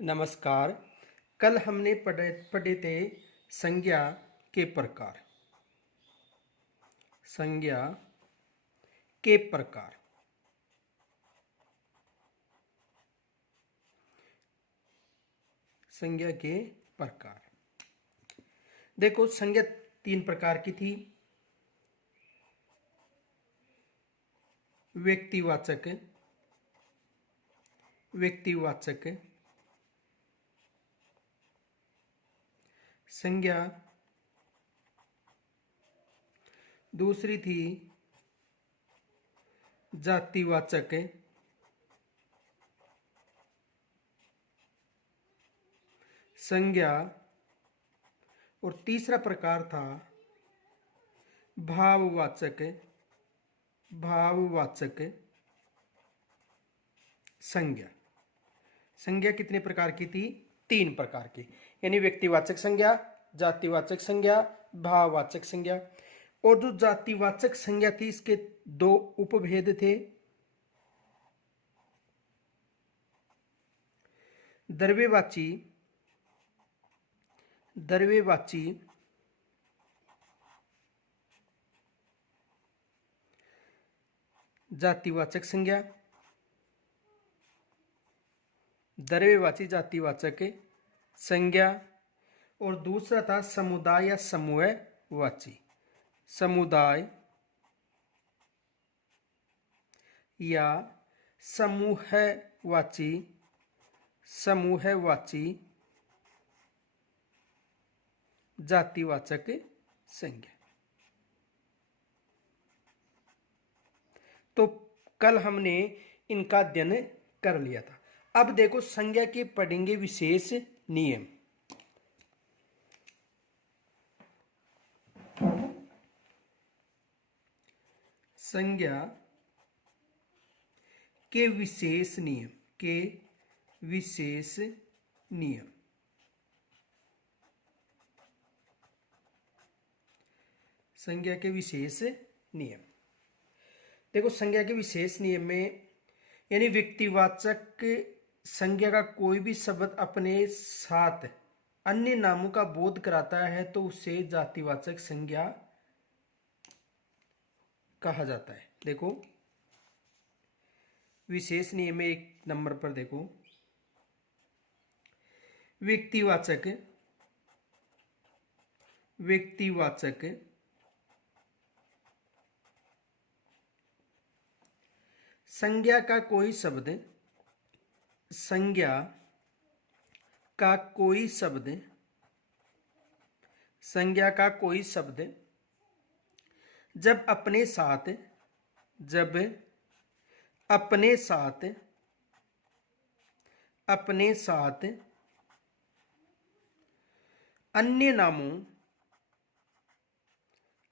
नमस्कार। कल हमने पढ़े थे संज्ञा के प्रकार। संज्ञा के प्रकार। संज्ञा के प्रकार। देखो, संज्ञा तीन प्रकार की थी। व्यक्तिवाचक, व्यक्तिवाचक संज्ञा। दूसरी थी जातिवाचक संज्ञा। और तीसरा प्रकार था भाववाचक, भाववाचक संज्ञा। संज्ञा कितने प्रकार की थी? तीन प्रकार की, यानी व्यक्तिवाचक संज्ञा, जातिवाचक संज्ञा, भाववाचक संज्ञा। और जो जातिवाचक संज्ञा थी, इसके दो उपभेद थे। द्रव्यवाची, द्रव्यवाची जातिवाचक संज्ञा, द्रव्यवाची जातिवाचक संज्ञा। और दूसरा था समुदाय या समूहवाची, समुदाय या समूहवाची, समूहवाची जातिवाचक संज्ञा। तो कल हमने इनका अध्ययन कर लिया था। अब देखो, संज्ञा के पढ़ेंगे विशेष नियम। संज्ञा के विशेष नियम, के विशेष नियम। संज्ञा के विशेष नियम। देखो, संज्ञा के विशेष नियम में, यानी व्यक्तिवाचक संज्ञा का कोई भी शब्द अपने साथ अन्य नामों का बोध कराता है तो उसे जातिवाचक संज्ञा कहा जाता है। देखो, विशेष नियम में एक नंबर पर देखो, व्यक्तिवाचक, व्यक्तिवाचक संज्ञा का कोई शब्द, संज्ञा का कोई शब्द, संज्ञा का कोई शब्द जब अपने साथ, जब अपने साथ, अपने साथ अन्य नामों,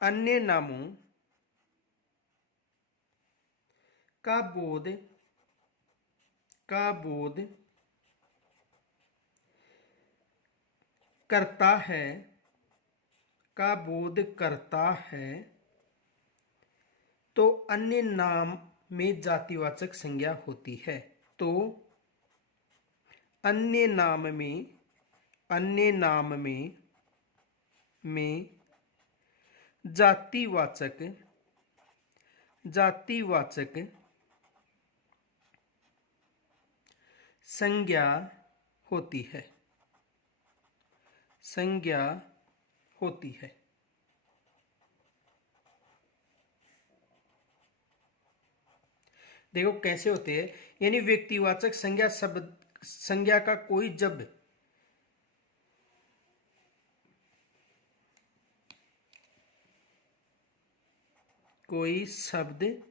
अन्य नामों का बोध, का बोध करता है, का बोध करता है, तो अन्य नाम में जातिवाचक संज्ञा होती है। तो अन्य नाम में, अन्य नाम में जातिवाचक, जातिवाचक संज्ञा होती है, संज्ञा होती है। देखो कैसे होते हैं, यानी व्यक्तिवाचक संज्ञा शब्द, संज्ञा का कोई जब कोई शब्द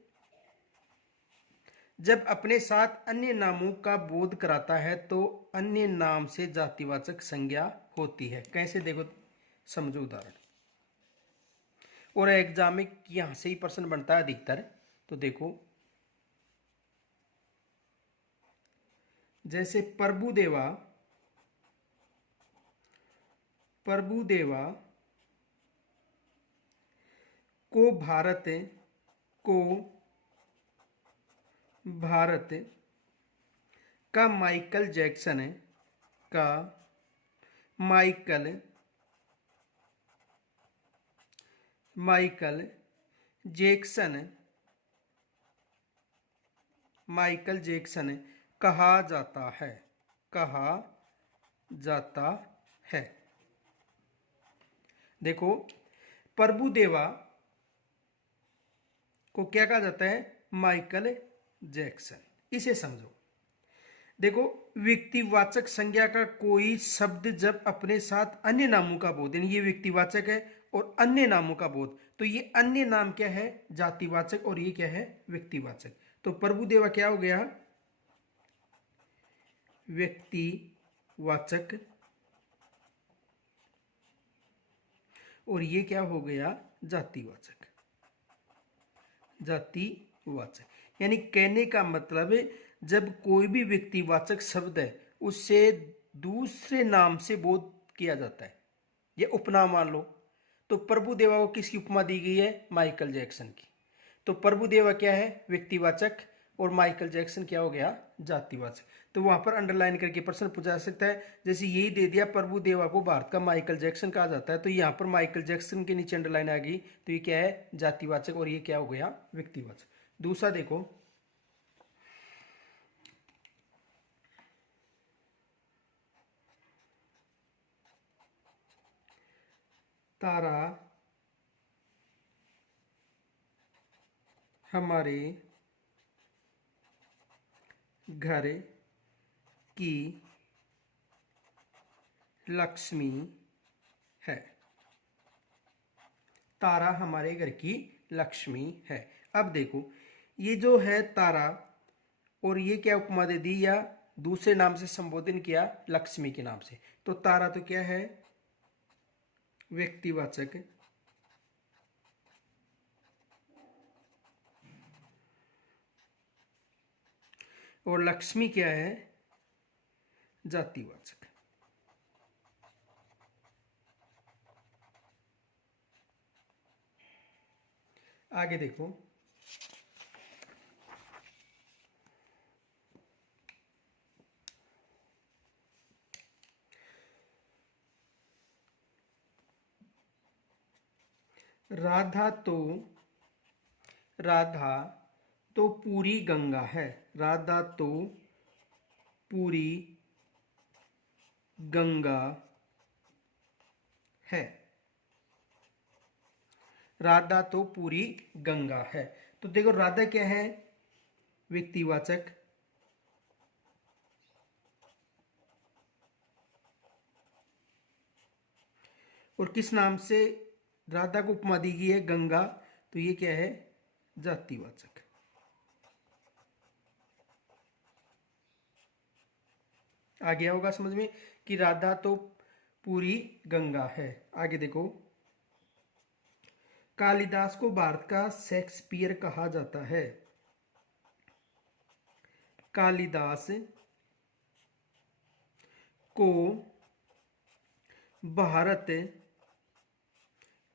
जब अपने साथ अन्य नामों का बोध कराता है तो अन्य नाम से जातिवाचक संज्ञा होती है। कैसे? देखो, समझो उदाहरण। और एग्जाम में यहां से ही प्रश्न बनता है अधिकतर। तो देखो, जैसे प्रभुदेवा, प्रभुदेवा को भारत, को भारत का माइकल जैक्सन का, Michael, Michael Jackson, Michael Jackson कहा जाता है, कहा जाता है। देखो प्रभुदेवा को क्या कहा जाता है, माइकल जैक्सन, इसे समझो। देखो व्यक्तिवाचक संज्ञा का कोई शब्द जब अपने साथ अन्य नामों का बोध, यानी ये व्यक्तिवाचक है और अन्य नामों का बोध, तो ये अन्य नाम क्या है, जातिवाचक, और ये क्या है, व्यक्तिवाचक। तो प्रभुदेवा क्या हो गया, व्यक्तिवाचक, और ये क्या हो गया, जातिवाचक, जातिवाचक। यानी कहने का मतलब जब कोई भी व्यक्तिवाचक शब्द है उससे दूसरे नाम से बोध किया जाता है, ये उपनाम मान लो। तो प्रभुदेवा को किसकी उपमा दी गई है, माइकल जैक्सन की। तो प्रभुदेवा क्या है, व्यक्तिवाचक, और माइकल जैक्सन क्या हो गया, जातिवाचक। तो वहां पर अंडरलाइन करके प्रश्न पूछा जा सकता है, जैसे यही दे दिया प्रभुदेवा को भारत का माइकल जैक्सन कहा जाता है, तो यहाँ पर माइकल जैक्सन के नीचे अंडरलाइन आ गई, तो ये क्या है, जातिवाचक, और ये क्या हो गया, व्यक्तिवाचक। दूसरा देखो, तारा हमारे घर की लक्ष्मी है, तारा हमारे घर की लक्ष्मी है। अब देखो ये जो है तारा, और ये क्या उपमा दे दी या दूसरे नाम से संबोधन किया, लक्ष्मी के नाम से। तो तारा तो क्या है, व्यक्तिवाचक, और लक्ष्मी क्या है, जातिवाचक। आगे देखो, राधा तो, राधा तो पूरी गंगा है, राधा तो पूरी गंगा है, राधा तो पूरी गंगा है। तो देखो राधा क्या है, व्यक्तिवाचक, और किस नाम से राधा को उपमा दी गई है, गंगा, तो ये क्या है, जातिवाचक। आ गया होगा समझ में कि राधा तो पूरी गंगा है। आगे देखो, कालिदास को भारत का शेक्सपियर कहा जाता है, कालिदास को भारत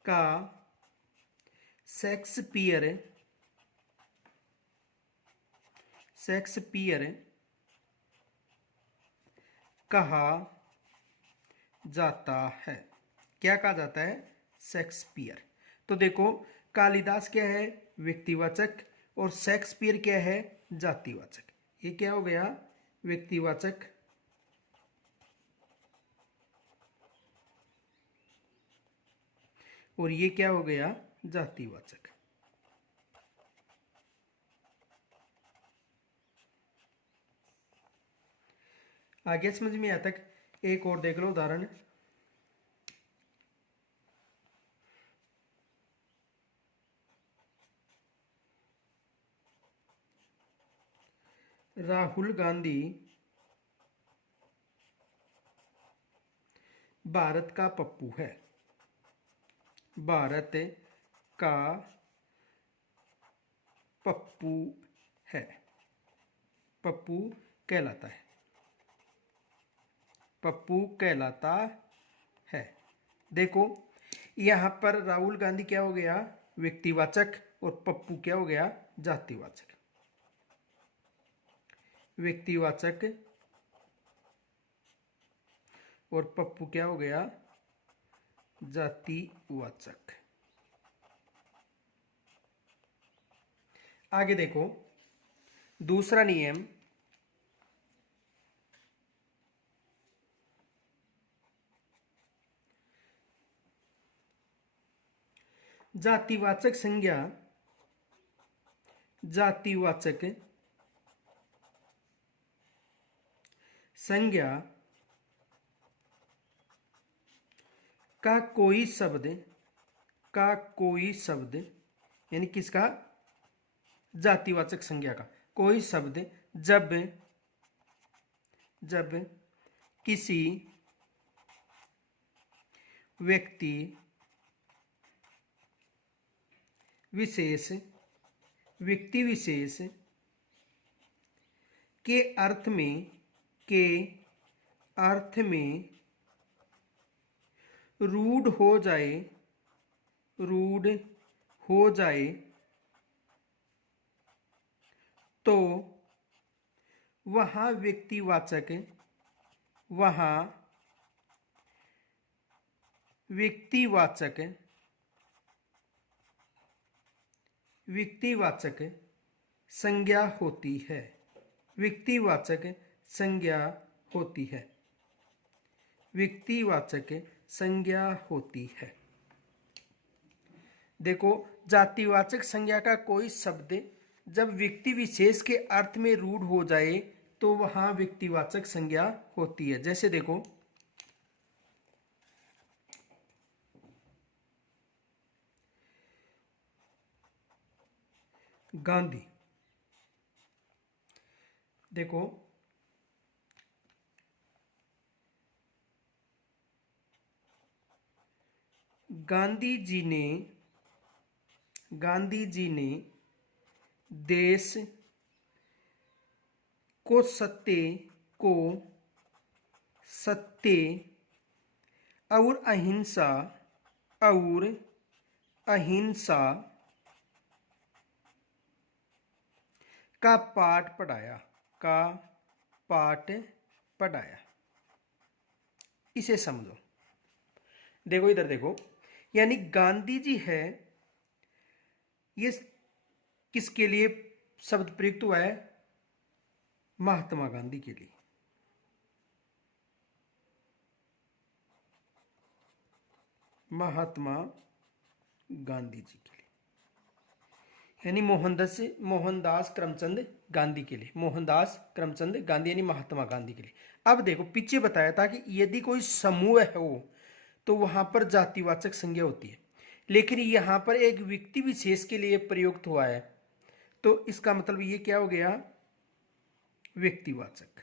का शेक्सपियर, शेक्सपियर कहा जाता है। क्या कहा जाता है, शेक्सपियर। तो देखो कालिदास क्या है, व्यक्तिवाचक, और शेक्सपियर क्या है, जातिवाचक। ये क्या हो गया, व्यक्तिवाचक, और ये क्या हो गया, जातिवाचक। आगे समझ में आता तक एक और देख लो उदाहरण, राहुल गांधी भारत का पप्पू है, भारत का पप्पू है, पप्पू कहलाता है, पप्पू कहलाता है। देखो यहां पर राहुल गांधी क्या हो गया, व्यक्तिवाचक, और पप्पू क्या हो गया, जातिवाचक। व्यक्तिवाचक, और पप्पू क्या हो गया, जातिवाचक। आगे देखो दूसरा नियम, जातिवाचक संज्ञा, जातिवाचक संज्ञा का कोई शब्द, का कोई शब्द, यानी किसका, जातिवाचक संज्ञा का कोई शब्द जब जब किसी व्यक्ति विशेष, व्यक्ति विशेष के अर्थ में, के अर्थ में रूढ़ हो जाए, रूढ़ हो जाए तो वहाँ व्यक्तिवाचक, वहाँ व्यक्तिवाचक, व्यक्तिवाचक संज्ञा होती है, व्यक्तिवाचक संज्ञा होती है, व्यक्तिवाचक संज्ञा होती है। देखो जातिवाचक संज्ञा का कोई शब्द जब व्यक्ति विशेष के अर्थ में रूढ़ हो जाए तो वहां व्यक्तिवाचक संज्ञा होती है। जैसे देखो गांधी, देखो गांधी जी ने देश को सत्य और अहिंसा का पाठ पढ़ाया, का पाठ पढ़ाया। इसे समझो, देखो इधर देखो, यानी गांधी जी है, ये किसके लिए शब्द प्रयुक्त हुआ है, महात्मा गांधी के लिए, महात्मा गांधी जी के लिए, यानी मोहनदास करमचंद गांधी के लिए, मोहनदास करमचंद गांधी यानी महात्मा गांधी के लिए। अब देखो पीछे बताया था कि यदि कोई समूह हो तो वहां पर जातिवाचक संज्ञा होती है, लेकिन यहां पर एक व्यक्ति विशेष के लिए प्रयुक्त हुआ है तो इसका मतलब ये क्या हो गया, व्यक्तिवाचक,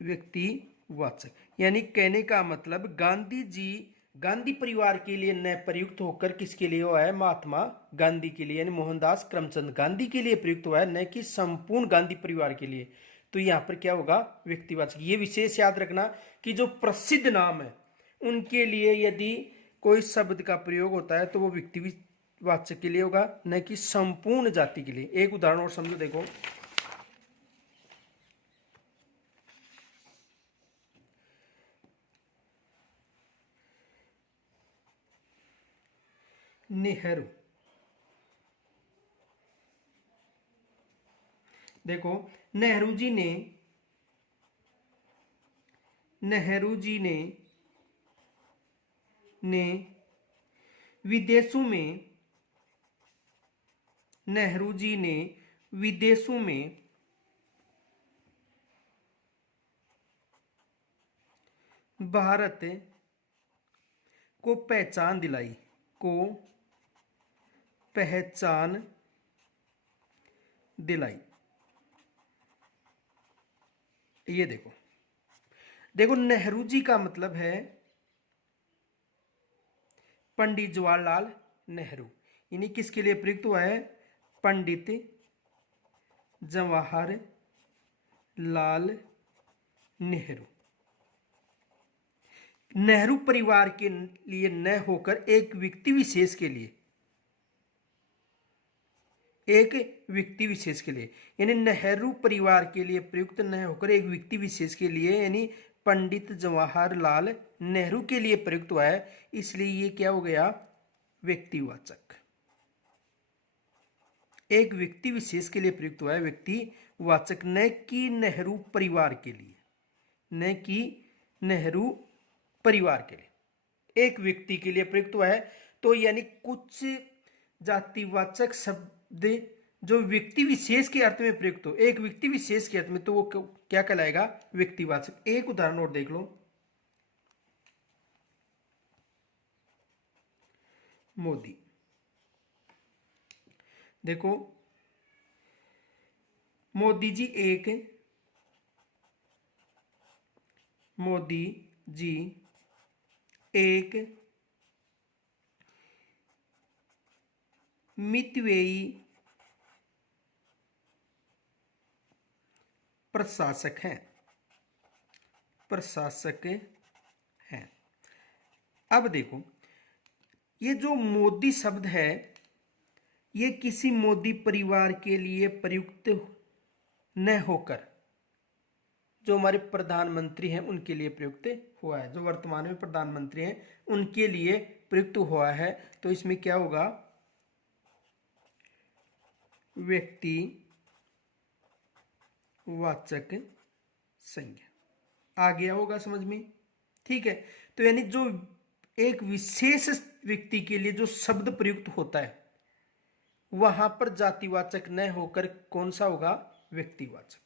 व्यक्तिवाचक। यानी कहने का मतलब गांधी जी गांधी परिवार के लिए न प्रयुक्त होकर किसके लिए हुआ है, महात्मा गांधी के लिए, यानी मोहनदास करमचंद गांधी के लिए प्रयुक्त हुआ है, न कि संपूर्ण गांधी परिवार के लिए। तो यहां पर क्या होगा, व्यक्तिवाचक। ये विशेष याद रखना कि जो प्रसिद्ध नाम है उनके लिए यदि कोई शब्द का प्रयोग होता है तो वो व्यक्तिवाचक के लिए होगा, न कि संपूर्ण जाति के लिए। एक उदाहरण और समझो, देखो नेहरू, देखो नेहरू जी ने विदेशों में, नेहरू जी ने विदेशों में भारत को पहचान दिलाई, को पहचान दिलाई। ये देखो, देखो नेहरू जी का मतलब है पंडित जवाहरलाल नेहरू, इन्हीं किसके लिए प्रयुक्त हुआ है, पंडित जवाहरलाल नेहरू। नेहरू परिवार के लिए न होकर एक व्यक्ति विशेष के लिए, एक व्यक्ति विशेष के लिए, यानी नेहरू परिवार के लिए प्रयुक्त न होकर एक व्यक्ति विशेष के लिए, यानी पंडित जवाहरलाल नेहरू के लिए प्रयुक्त हुआ है, इसलिए ये क्या हो गया, व्यक्तिवाचक। एक व्यक्ति विशेष के लिए प्रयुक्त हुआ है व्यक्तिवाचक, न कि नेहरू परिवार के लिए, न कि नेहरू परिवार के लिए, एक व्यक्ति के लिए प्रयुक्त हुआ है। तो यानी कुछ जातिवाचक शब्द जो व्यक्ति विशेष के अर्थ में प्रयुक्त हो, एक व्यक्ति विशेष के अर्थ में, तो वो क्या कहलाएगा, व्यक्तिवाचक। एक उदाहरण और देख लो, मोदी। देखो मोदी जी एक मितव्ययी प्रशासक हैं। अब देखो ये जो मोदी शब्द है, ये किसी मोदी परिवार के लिए प्रयुक्त न होकर जो हमारे प्रधानमंत्री हैं उनके लिए प्रयुक्त हुआ है, जो वर्तमान में प्रधानमंत्री हैं उनके लिए प्रयुक्त हुआ है। तो इसमें क्या होगा, व्यक्तिवाचक संज्ञा। आ गया होगा समझ में, ठीक है। तो यानी जो एक विशेष व्यक्ति के लिए जो शब्द प्रयुक्त होता है, वहां पर जातिवाचक न होकर कौन सा होगा, व्यक्तिवाचक,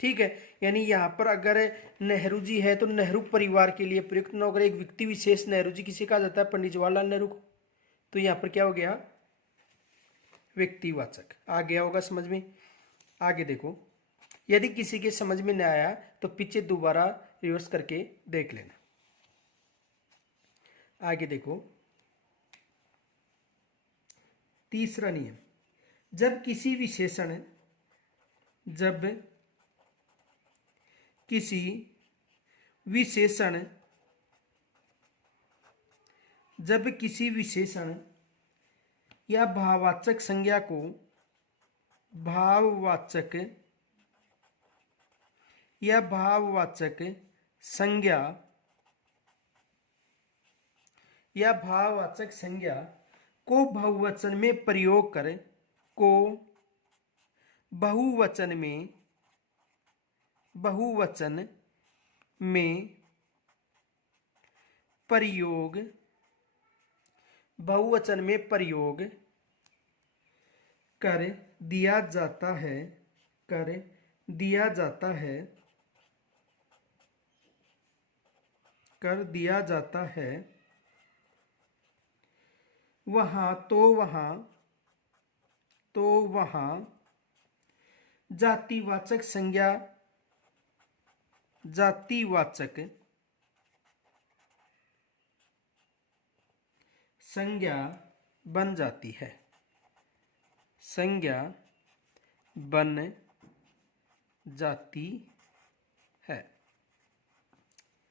ठीक है। यानी यहां पर अगर नेहरू जी है तो नेहरू परिवार के लिए प्रयुक्त न होकर एक व्यक्ति विशेष, नेहरू जी किसे कहा जाता है, पंडित जवाहरलाल नेहरू को, तो यहां पर क्या हो गया, व्यक्तिवाचक। आ गया होगा समझ में। आगे देखो, यदि किसी के समझ में न आया तो पीछे दोबारा रिवर्स करके देख लेना। आगे देखो, तीसरा नियम, जब किसी विशेषण या भाववाचक संज्ञा को भाववाचक संज्ञा को बहुवचन में प्रयोग कर, बहुवचन में प्रयोग कर दिया जाता है, वहां जातिवाचक संज्ञा बन जाती है।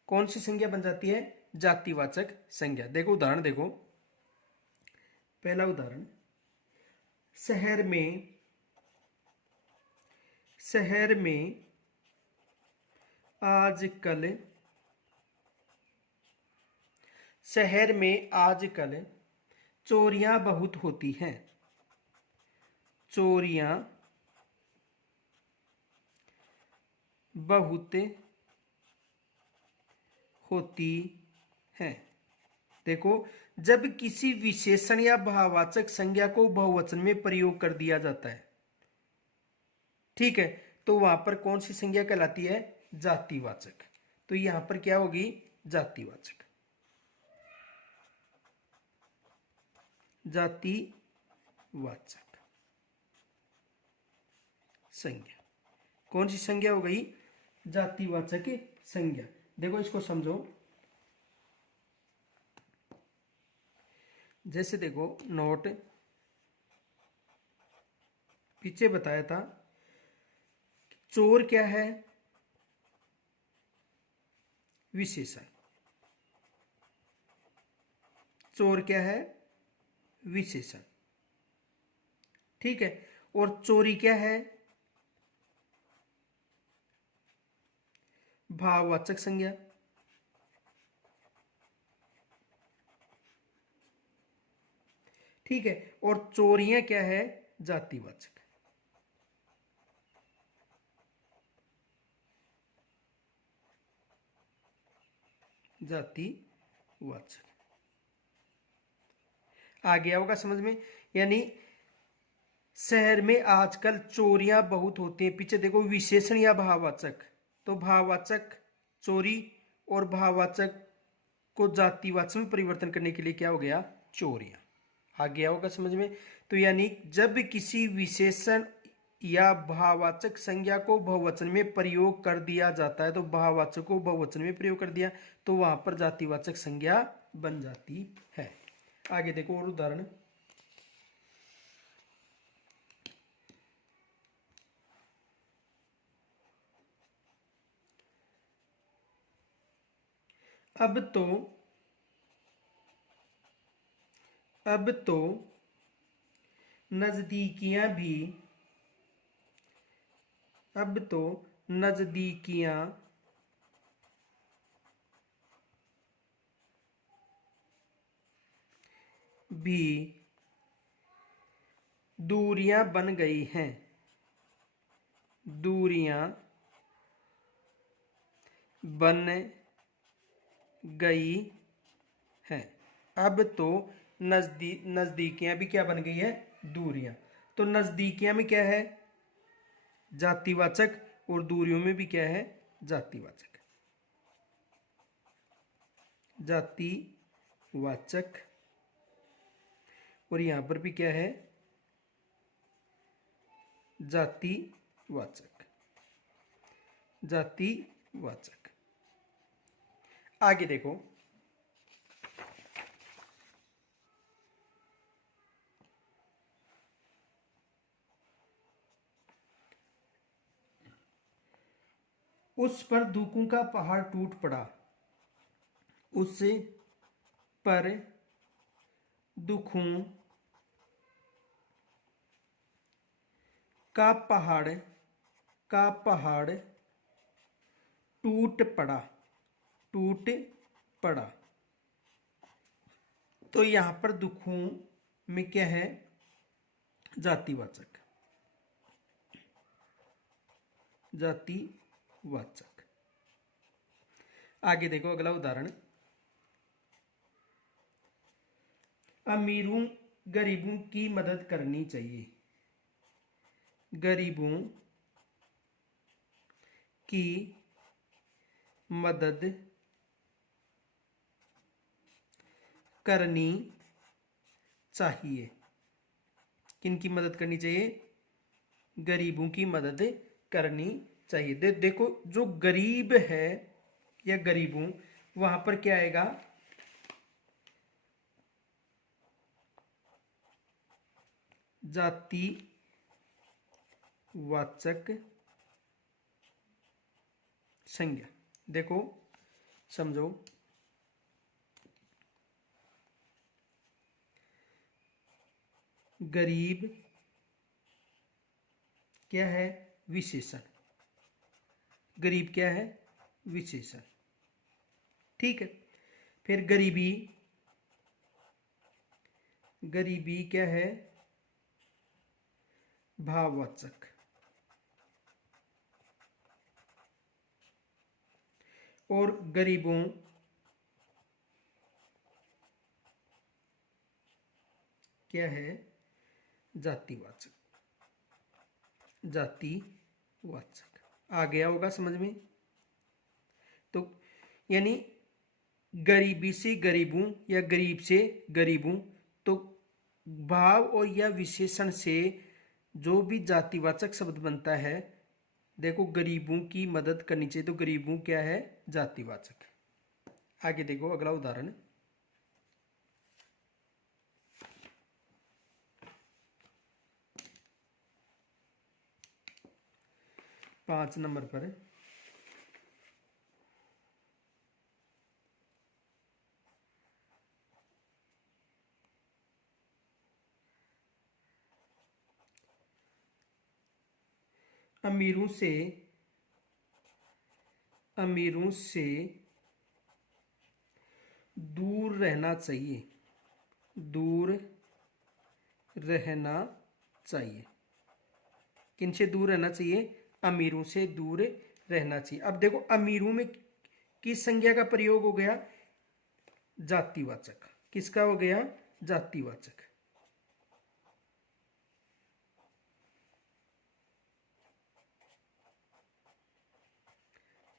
कौन सी संज्ञा बन जाती है, जातिवाचक संज्ञा। देखो उदाहरण देखो, पहला उदाहरण, शहर में आजकल चोरियां बहुत होती हैं। देखो, जब किसी विशेषण या भाववाचक संज्ञा को बहुवचन में प्रयोग कर दिया जाता है, ठीक है, तो वहां पर कौन सी संज्ञा कहलाती है, जातिवाचक। तो यहां पर क्या होगी, जातिवाचक संज्ञा। कौन सी संज्ञा हो गई, जातिवाचक संज्ञा। देखो इसको समझो, जैसे देखो नोट पीछे बताया था, चोर क्या है, विशेषण। चोर क्या है, विशेषण, ठीक है। और चोरी क्या है? भाववाचक संज्ञा। ठीक है, और चोरियां क्या है? जातिवाचक। जातिवाचक। आ गया होगा समझ में? यानी शहर में आजकल चोरियां बहुत होती हैं। पीछे देखो विशेषण या भाववाचक, तो भाववाचक चोरी और भाववाचक को जातिवाचक में परिवर्तन करने के लिए क्या हो गया? चोरियां। आ गया होगा समझ में? तो यानी जब किसी विशेषण या भाववाचक संज्ञा को बहुवचन में प्रयोग कर दिया जाता है, तो भाववाचक को बहुवचन में प्रयोग कर दिया तो वहां पर जातिवाचक संज्ञा बन जाती है। आगे देखो और उदाहरण। अब तो नजदीकियां भी अब तो नजदीकियां भी दूरियां बन गई हैं। दूरियां बन गई हैं। अब तो नजदीकियां भी क्या बन गई है? दूरियां। तो नजदीकियां में क्या है? जातिवाचक, और दूरियों में भी क्या है? जातिवाचक। जातिवाचक, और यहां पर भी क्या है? जातिवाचक। जातिवाचक। आगे देखो। उस पर दुखों का पहाड़ टूट पड़ा। उस पर दुखों का पहाड़ टूट पड़ा। टूट पड़ा। तो यहां पर दुखों में क्या है? जातिवाचक। जातिवाचक। आगे देखो अगला उदाहरण। अमीरों गरीबों की मदद करनी चाहिए। गरीबों की मदद करनी चाहिए। किनकी मदद करनी चाहिए? गरीबों की मदद करनी चाहिए। देखो जो गरीब है या गरीबों, वहां पर क्या आएगा? जातिवाचक संज्ञा। देखो समझो। गरीब क्या है? विशेषण। गरीब क्या है? विशेषण। ठीक है, फिर गरीबी। गरीबी क्या है? भाववाचक। और गरीबों क्या है? जातिवाचक। जातिवाचक। आ गया होगा समझ में? तो यानी गरीबी से गरीबों या गरीब से गरीबों, तो भाव और या विशेषण से जो भी जातिवाचक शब्द बनता है, देखो गरीबों की मदद करनी चाहिए, तो गरीबों क्या है? जातिवाचक। आगे देखो अगला उदाहरण। 5 नंबर पर। अमीरों से दूर रहना चाहिए, दूर रहना चाहिए। किनसे दूर रहना चाहिए? अमीरों से दूर रहना चाहिए। अब देखो अमीरों में किस संज्ञा का प्रयोग हो गया? जातिवाचक। किसका हो गया? जातिवाचक।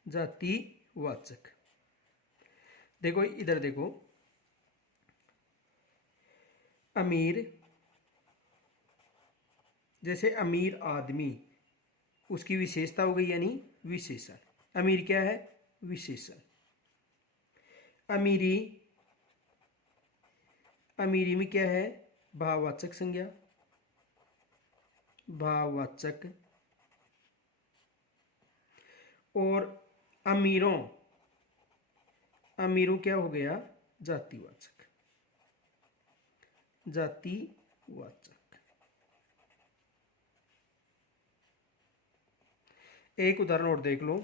जातिवाचक। देखो इधर देखो, अमीर, जैसे अमीर आदमी, उसकी विशेषता हो गई यानी विशेषण। अमीर क्या है? विशेषण। अमीरी, अमीरी में क्या है? भाववाचक संज्ञा, भाववाचक। और अमीरों, अमीरों क्या हो गया? जातिवाचक, जातिवाचक। एक उदाहरण और देख लो।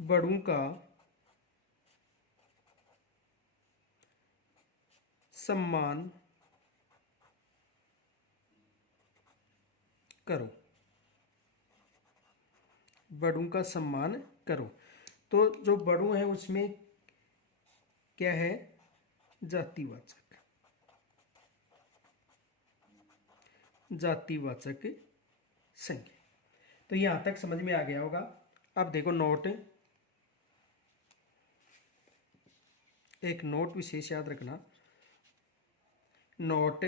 बड़ों का सम्मान करो, बड़ों का सम्मान करो। तो जो बड़ों है उसमें क्या है? जातिवाचक, जातिवाचक संज्ञा। तो यहां तक समझ में आ गया होगा। अब देखो नोट, एक नोट विशेष याद रखना। नोट,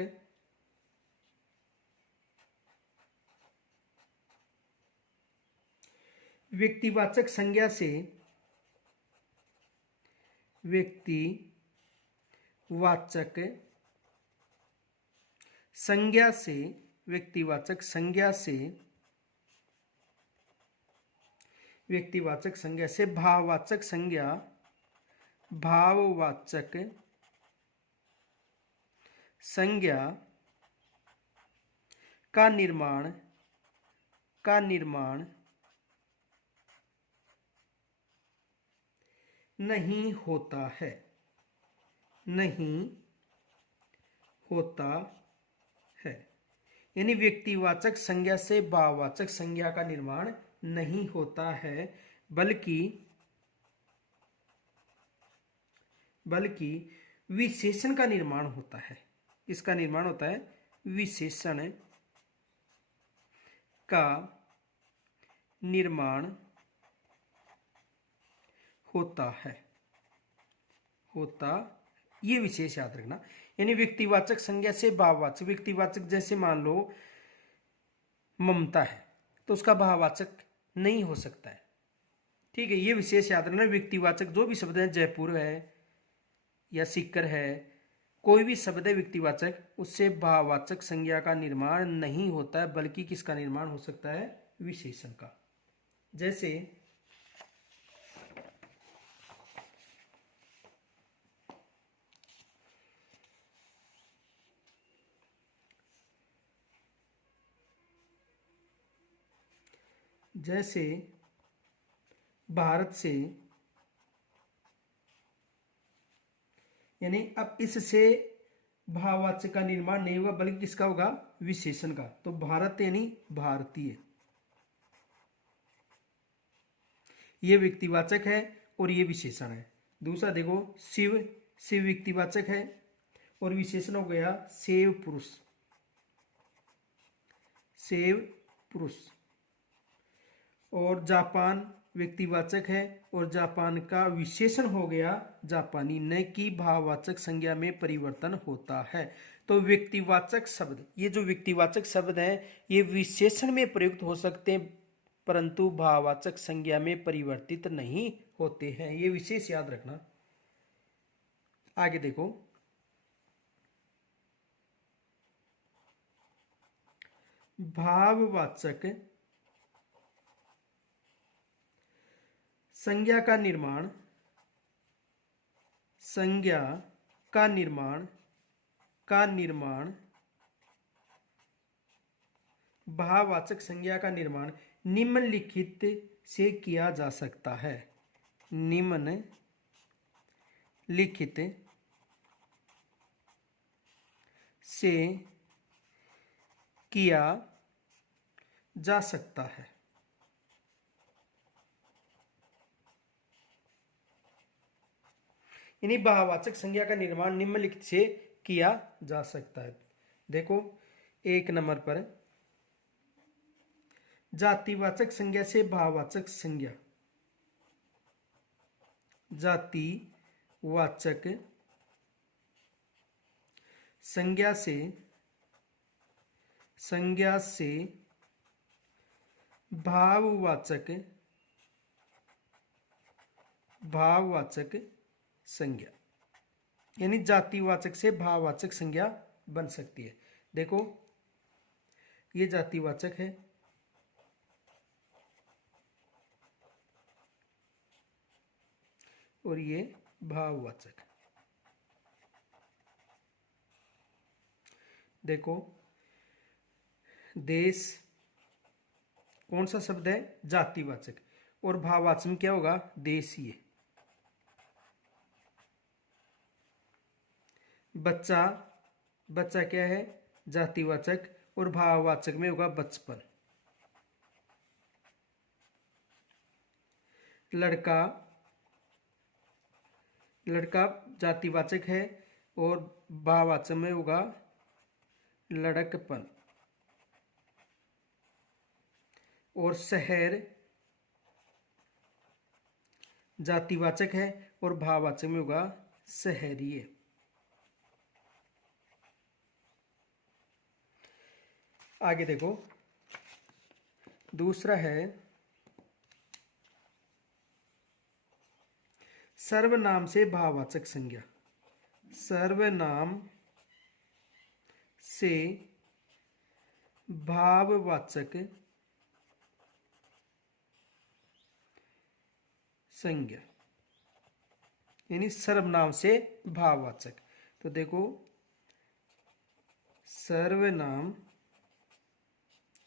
व्यक्तिवाचक संज्ञा से, व्यक्तिवाचक संज्ञा से, व्यक्तिवाचक संज्ञा से, व्यक्तिवाचक संज्ञा से भाववाचक संज्ञा, भाववाचक संज्ञा का निर्माण, का निर्माण नहीं होता है, नहीं होता है। यानी व्यक्तिवाचक संज्ञा से भाववाचक संज्ञा का निर्माण नहीं होता है, बल्कि विशेषण का निर्माण होता है। इसका निर्माण होता है, विशेषण का निर्माण होता है, होता। ये विशेष याद रखना। यानी व्यक्तिवाचक संज्ञा से भाववाचक, व्यक्तिवाचक जैसे मान लो ममता है तो उसका भाववाचक नहीं हो सकता है। ठीक है, ये विशेष याद रखना। व्यक्तिवाचक जो भी शब्द है, जयपुर है या सीकर है, कोई भी शब्द है व्यक्तिवाचक, उससे भाववाचक संज्ञा का निर्माण नहीं होता है, बल्कि किसका निर्माण हो सकता है? विशेषण का। जैसे जैसे भारत से, यानी अब इससे भाववाचक का निर्माण नहीं होगा, बल्कि किसका होगा? विशेषण का। तो भारत यानी भारतीय, ये व्यक्तिवाचक है और ये विशेषण है। दूसरा देखो शिव, शिव व्यक्तिवाचक है और विशेषण हो गया सेव पुरुष, सेव पुरुष। और जापान व्यक्तिवाचक है और जापान का विशेषण हो गया जापानी। न कि भाववाचक संज्ञा में परिवर्तन होता है। तो व्यक्तिवाचक शब्द, ये जो व्यक्तिवाचक शब्द हैं, ये विशेषण में प्रयुक्त हो सकते हैं, परंतु भाववाचक संज्ञा में परिवर्तित नहीं होते हैं। ये विशेष याद रखना। आगे देखो, भाववाचक संज्ञा का निर्माण, संज्ञा का निर्माण भाववाचक संज्ञा का निर्माण निम्नलिखित से किया जा सकता है। निम्नलिखित से किया जा सकता है। यानी भाववाचक संज्ञा का निर्माण निम्नलिखित से किया जा सकता है। देखो 1 नंबर पर जातिवाचक संज्ञा से भाववाचक संज्ञा, जातिवाचक संज्ञा से भाववाचक संज्ञा, यानी जातिवाचक से भाववाचक संज्ञा बन सकती है। देखो ये जातिवाचक है, और ये भाववाचक। देखो देश कौन सा शब्द है? जातिवाचक, और भाववाचक में क्या होगा? देशीय। बच्चा, बच्चा क्या है? जातिवाचक, और भाववाचक में होगा बचपन। लड़का, लड़का जातिवाचक है, और भाववाचक में होगा लड़कपन। और शहर जातिवाचक है, और भाववाचक में होगा शहरीय। आगे देखो दूसरा है सर्वनाम से भाववाचक संज्ञा। सर्वनाम से भाववाचक संज्ञा, यानी सर्वनाम से भाववाचक। तो देखो सर्वनाम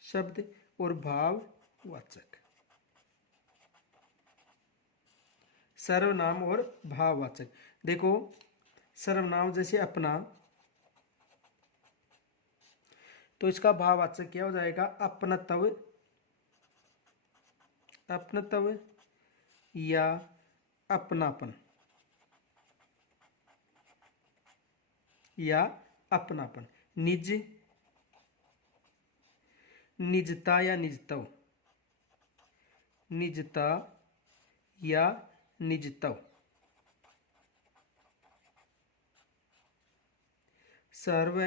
शब्द और भाववाचक, सर्वनाम और भाववाचक। देखो सर्वनाम जैसे अपना, तो इसका भाववाचक क्या हो जाएगा? अपनत्व, अपनत्व या अपनापन, या अपनापन। निज, निजता या निजतव, निजता या निजतव। सर्व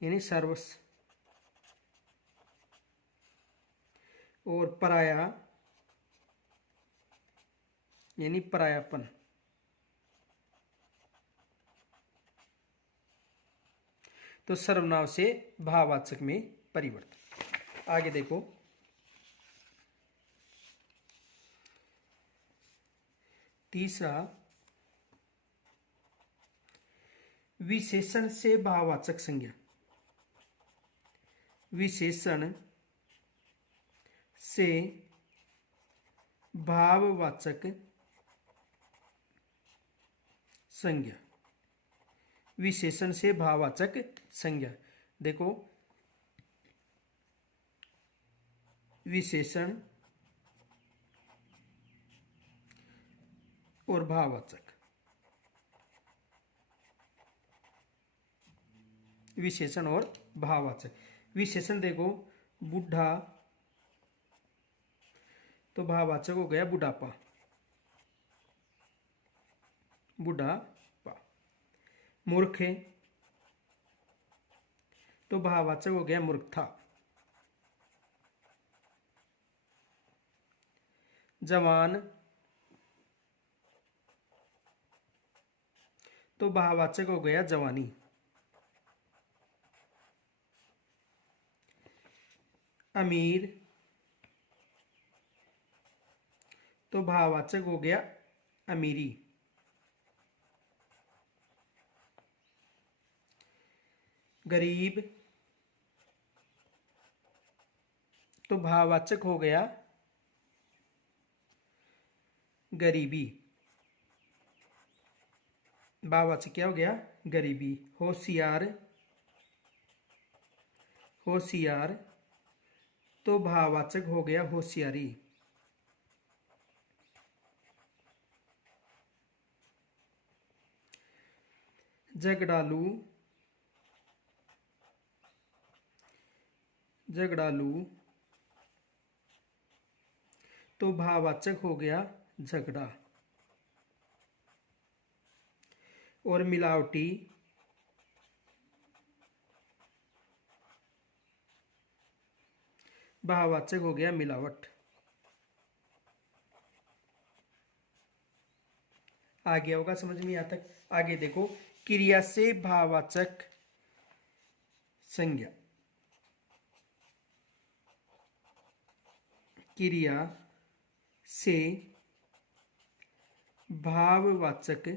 यानी सर्वस्व, और पराया यानी परायापन। तो सर्वनाम से भाववाचक में परिवर्तन। आगे देखो तीसरा विशेषण से भाववाचक संज्ञा। विशेषण से भाववाचक संज्ञा, विशेषण से भाववाचक संज्ञा। देखो विशेषण और भाववाचक, विशेषण और भाववाचक। विशेषण देखो बुढ़ा, तो भाववाचक हो गया बुढ़ापा, बुढ़ापा। मूर्ख है, तो भाववाचक हो गया मूर्खता। जवान, तो भाववाचक हो गया जवानी। अमीर, तो भाववाचक हो गया अमीरी। गरीब, तो भाववाचक हो गया गरीबी। भाववाचक क्या हो गया? गरीबी। होशियार, होशियार, तो भाववाचक हो गया होशियारी। झगड़ालू, झगड़ालू, तो भाववाचक हो गया झगड़ा। और मिलावटी, भाववाचक हो गया मिलावट। आ गया होगा समझ में यहां तक? आगे देखो, क्रिया से भाववाचक संज्ञा। क्रिया से भाववाचक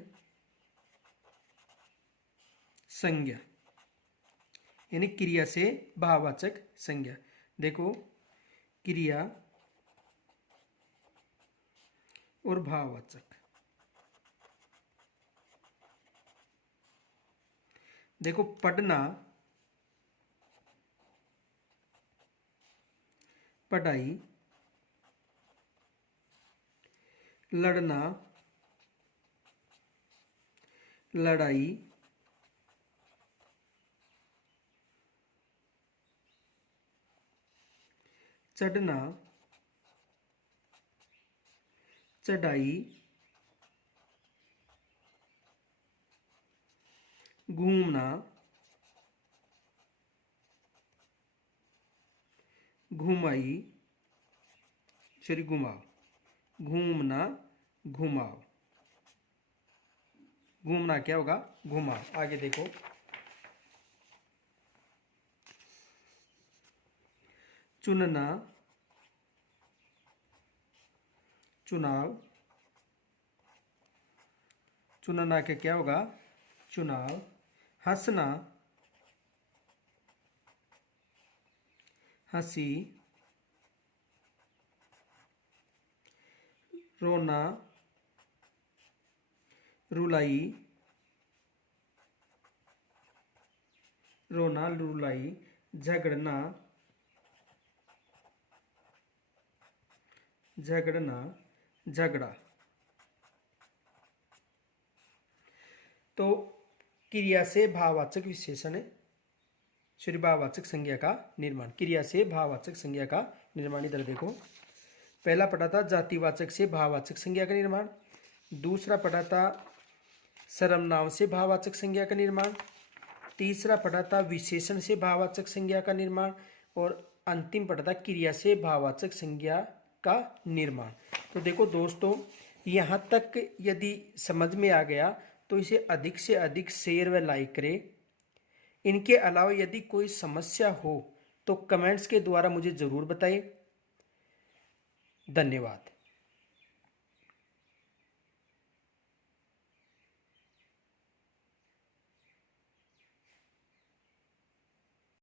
संज्ञा, यानी क्रिया से भाववाचक संज्ञा। देखो, क्रिया और भाववाचक। देखो, पढ़ना, पढ़ाई, लड़ना, लड़ाई, चढ़ना, चढ़ाई, घूमना, घुमाई, सॉरी घुमाओ, घूमना, घुमाओ। घूमना क्या होगा? घुमाओ। आगे देखो, चुनना, चुनाव, चुनना के क्या होगा? चुनाव। हंसना, हंसी, रोना, रुलाई, रोना, रुलाई, झगड़ना, झगड़ना, झगड़ा। तो क्रिया से भाववाचक विशेषण, सॉरी भाववाचक संज्ञा का निर्माण। क्रिया से भाववाचक संज्ञा का निर्माण इधर देखो, पहला पढ़ा था जातिवाचक से भाववाचक संज्ञा का निर्माण, दूसरा पढ़ा था सर्वनाम से भाववाचक संज्ञा का निर्माण, तीसरा पढ़ा था विशेषण से भाववाचक संज्ञा का निर्माण, और अंतिम पढ़ा था क्रिया से भाववाचक संज्ञा का निर्माण। तो देखो दोस्तों, यहाँ तक यदि समझ में आ गया तो इसे अधिक से अधिक शेयर व लाइक करें। इनके अलावा यदि कोई समस्या हो तो कमेंट्स के द्वारा मुझे जरूर बताएं। धन्यवाद।